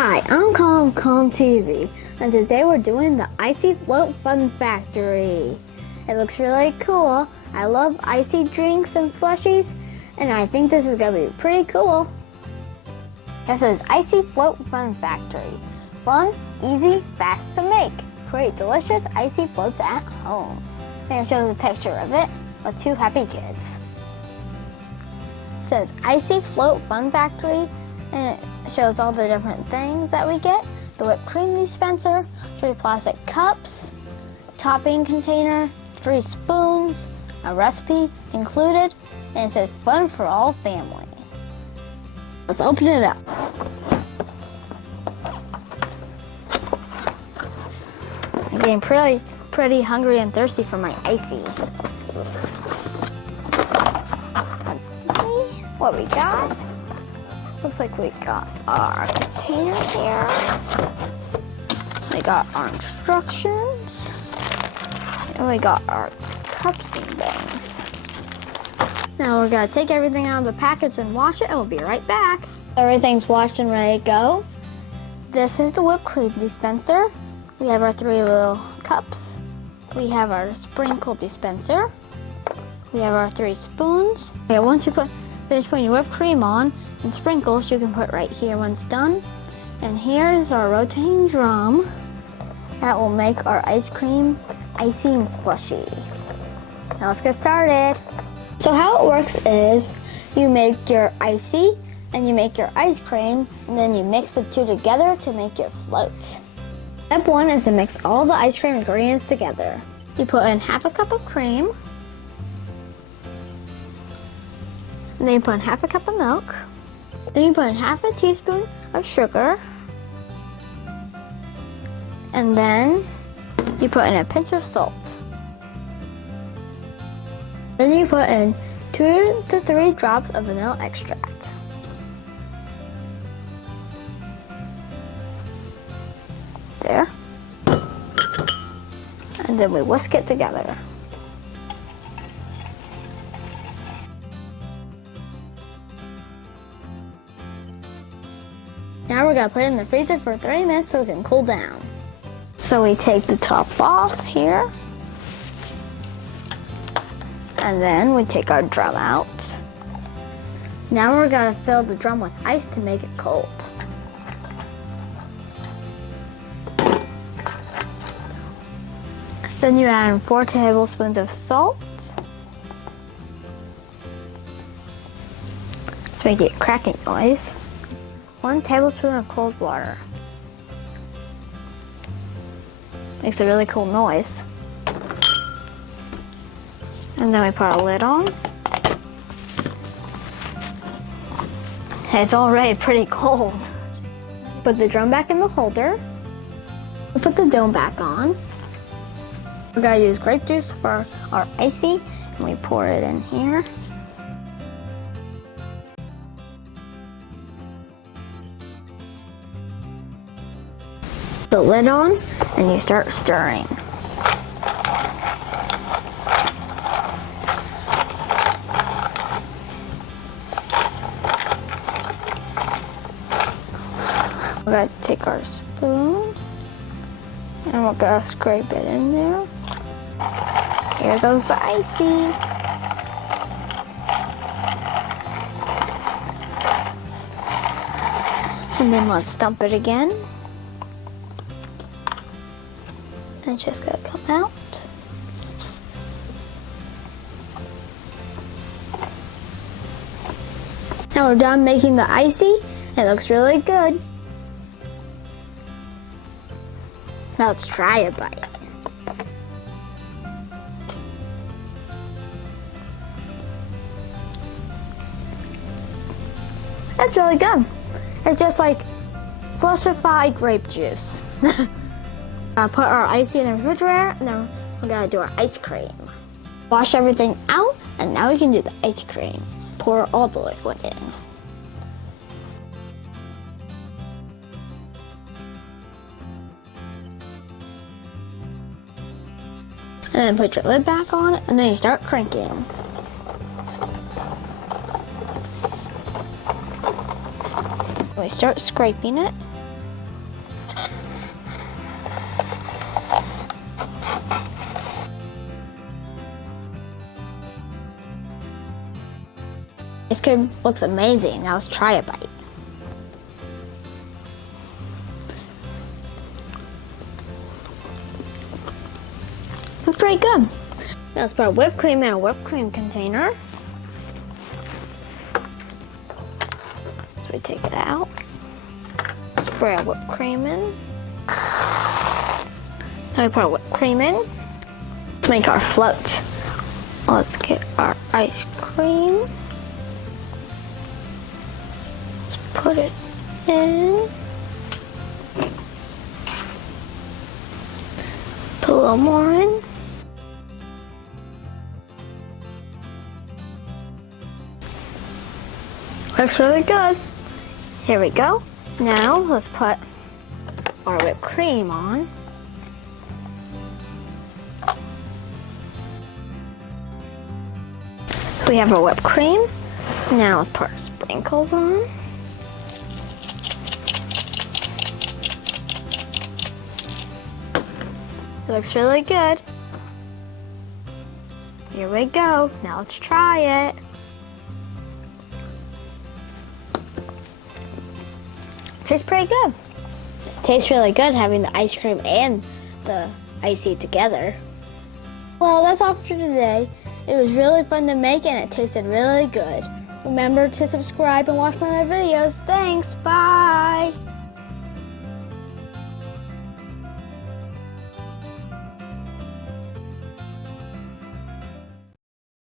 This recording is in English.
Hi, I'm Collin from Collintv, and today we're doing the Icee Float Fun Factory. It looks really cool. I love icy drinks and slushies, and I think this is going to be pretty cool. This is Icee Float Fun Factory. Fun, easy, fast to make. Create delicious icy floats at home. And it shows a picture of it with two happy kids. It says Icee Float Fun Factory, and it shows all the different things that we get. The whipped cream dispenser, 3 plastic cups, topping container, 3 spoons, a recipe included, and it says fun for all family. Let's open it up. I'm getting pretty hungry and thirsty for my Icee. Let's see what we got. Looks like we got our container here. We got our instructions. And we got our cups and things. Now we're gonna take everything out of the package and wash it, and we'll be right back. Everything's washed and ready to go. This is the whipped cream dispenser. We have our 3 little cups. We have our sprinkle dispenser. We have our 3 spoons. Okay, once you finish putting your whipped cream on and sprinkles, you can put right here when it's done. And here is our rotating drum that will make our ice cream icy and slushy. Now let's get started. So how it works is you make your Icee and you make your ice cream, and then you mix the two together to make your float. Step 1 is to mix all the ice cream ingredients together. You put in half a cup of cream, and then you put in half a cup of milk. Then you put in half a teaspoon of sugar, and then you put in a pinch of salt. Then you put in 2 to 3 drops of vanilla extract. There. And then we whisk it together. Now we're gonna put it in the freezer for 30 minutes so it can cool down. So we take the top off here. And then we take our drum out. Now we're gonna fill the drum with ice to make it cold. Then you add in 4 tablespoons of salt. Let's make it cracking noise. 1 tablespoon of cold water. Makes a really cool noise. And then we put our lid on. It's already pretty cold. Put the drum back in the holder. We put the dome back on. We're gonna use grape juice for our Icee, and we pour it in here. Put the lid on, and you start stirring. We're gonna take our spoon, and we're gonna scrape it in there. Here goes the Icee. And then let's dump it again. And it's just gonna come out. Now we're done making the Icee. It looks really good. Now let's try a bite. That's really good. It's just like slushified grape juice. Put our Icee in the refrigerator, and then we're gonna do our ice cream. Wash everything out, and now we can do the ice cream. Pour all the liquid in. And then put your lid back on, and then you start cranking. We start scraping it. cream looks amazing. Now let's try a bite. It's pretty good. Now let's put whipped cream in a whipped cream container. So we take it out. Spray our whipped cream in. Now we put our whipped cream in. Let's make our float. Let's get our ice cream. Let's put it in. Put a little more in. Looks really good. Here we go. Now let's put our whipped cream on. We have our whipped cream. Now let's put our sprinkles on. It looks really good. Here we go. Now let's try it. Tastes pretty good. It tastes really good having the ice cream and the Icee together. Well, that's all for today. It was really fun to make and it tasted really good. Remember to subscribe and watch my other videos. Thanks, bye!